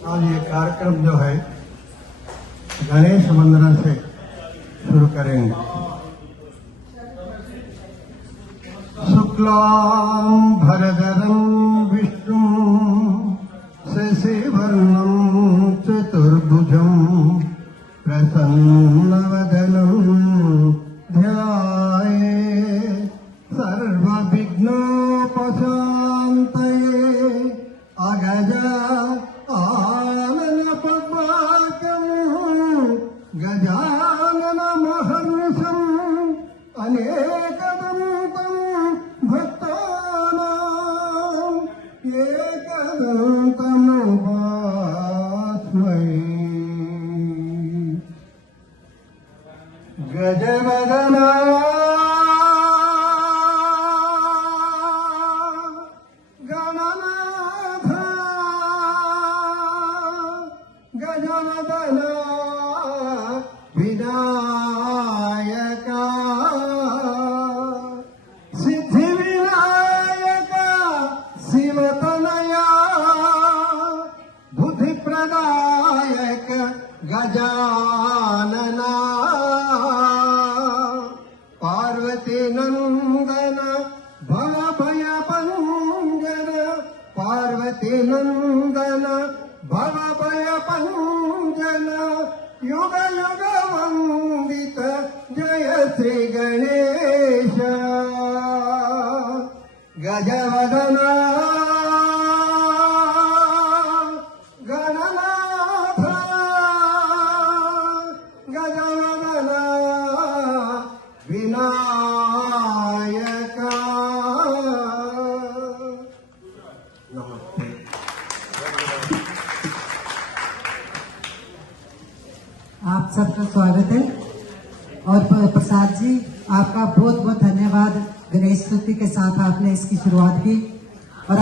आज ये कार्यक्रम जो है गणेश वंदना से शुरू करेंगे। शुक्लां भरधरं विष्णुं शशिवर्णं चतुर्भुजं प्रसन्नवदनं ध्यायेत् सर्वविघ्नोपशान्तये अगजा आननपद्मार्कं गजाननमहर्निशम् अनेकदन्तं भक्तानां एकदन्तमुपास्महे। गजवदना गजवदना विनायका सिद्धिविनायक शिवतनया बुद्धिप्रदायक गजानना पार्वती नंदन भवभयभञ्जन पार्वती नंदन भवभयभञ्जन युग युग वंदित जय श्री गणेश। गजवदना गणनाथ गजवदना विनायका। नमस्ते। आप सबका स्वागत है और प्रसाद जी आपका बहुत बहुत धन्यवाद। गणेश स्तुति के साथ आपने इसकी शुरुआत की।